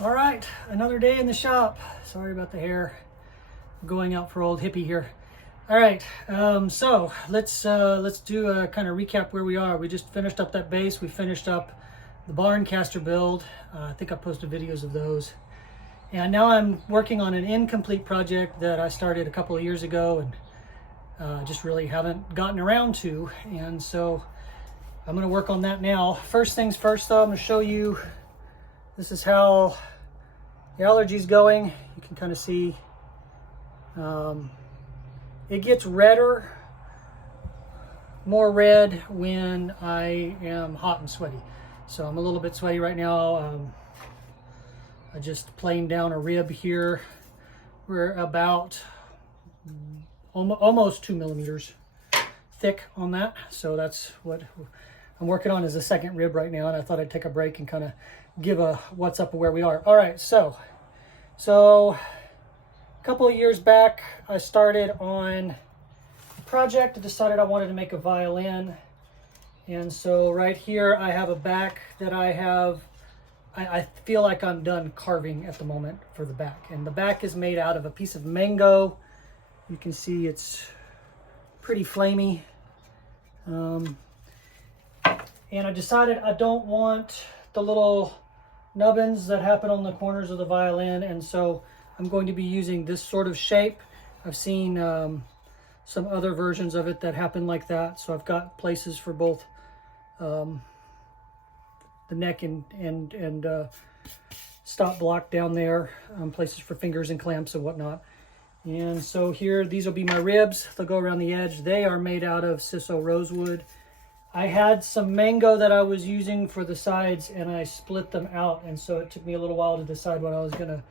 All right, another day in the shop. Sorry about the hair. Going out for old hippie here. All right, so let's do a kind of recap where we are. We just finished up that base. We finished up the barn caster build. I think I posted videos of those. And now I'm working on an incomplete project that I started a couple of years ago and just really haven't gotten around to. And so I'm gonna work on that now. First things first though, I'm gonna show you, this is how the allergy's going. You can kind of see it gets redder, more red when I am hot and sweaty. So I'm a little bit sweaty right now. I just planed down a rib here. We're about almost 2 millimeters thick on that. So that's what I'm working on, is a second rib right now. And I thought I'd take a break and kind of give a what's up of where we are. All right, so a couple of years back, I started on a project. I decided I wanted to make a violin. And so right here, I have a back that I feel like I'm done carving at the moment for the back. And the back is made out of a piece of mango. You can see it's pretty flamey. And I decided I don't want the little nubbins that happen on the corners of the violin. And so I'm going to be using this sort of shape. I've seen some other versions of it that happen like that. So I've got places for both the neck and stop block down there, places for fingers and clamps and whatnot. And so here, these will be my ribs. They'll go around the edge. They are made out of Siso rosewood. I had some mango that I was using for the sides and I split them out. And so it took me a little while to decide what I was gonna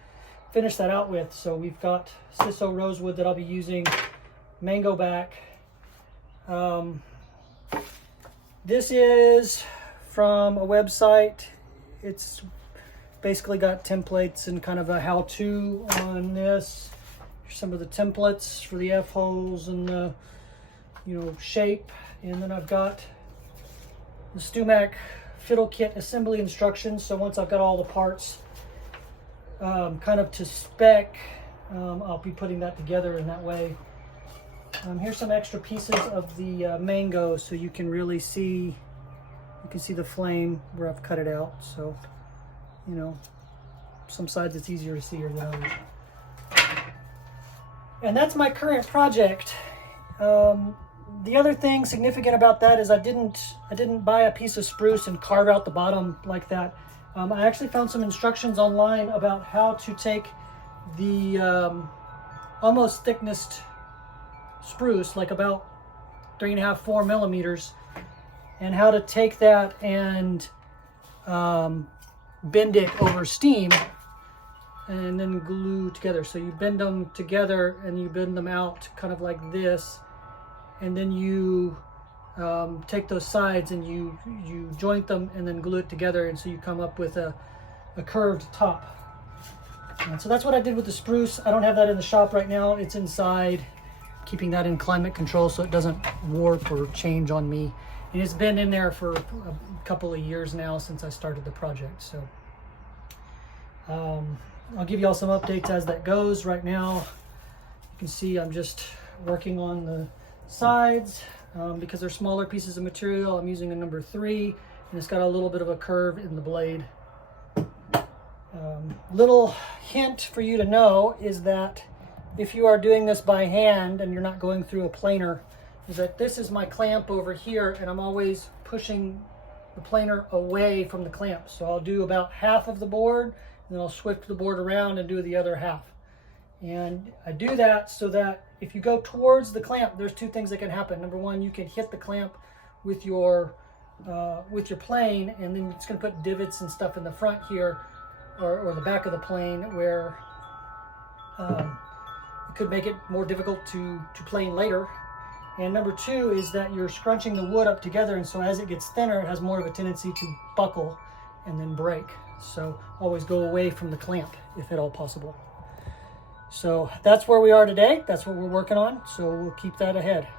finish that out with. So we've got Siso rosewood that I'll be using, mango back. This is from a website. It's basically got templates and kind of a how-to on this. Here's some of the templates for the F-holes and the shape. And then I've got the StewMac fiddle kit assembly instructions. So once I've got all the parts kind of to spec, I'll be putting that together in that way. Here's some extra pieces of the mango so you can really see, the flame where I've cut it out. So, some sides it's easier to see than others. And that's my current project. The other thing significant about that is I didn't buy a piece of spruce and carve out the bottom like that. I actually found some instructions online about how to take the almost thickness spruce, like about 3.5, 4 millimeters, and how to take that and bend it over steam and then glue together. So you bend them together and you bend them out kind of like this, and then you take those sides and you joint them and then glue it together, and so you come up with a curved top. And so that's what I did with the spruce. I don't have that in the shop right now. It's inside, keeping that in climate control so it doesn't warp or change on me. And it's been in there for a couple of years now since I started the project. So I'll give you all some updates as that goes. Right now, you can see I'm just working on the sides. Because they're smaller pieces of material, I'm using a number 3, and it's got a little bit of a curve in the blade. Little hint for you to know is that if you are doing this by hand and you're not going through a planer, is that this is my clamp over here, and I'm always pushing the planer away from the clamp. So I'll do about half of the board, and then I'll shift the board around and do the other half. And I do that so that if you go towards the clamp, there's 2 things that can happen. Number 1, you can hit the clamp with your plane, and then it's going to put divots and stuff in the front here, or the back of the plane, where it could make it more difficult to plane later. And number 2 is that you're scrunching the wood up together, and so as it gets thinner, it has more of a tendency to buckle and then break. So always go away from the clamp if at all possible. So that's where we are today. That's what we're working on. So we'll keep that ahead.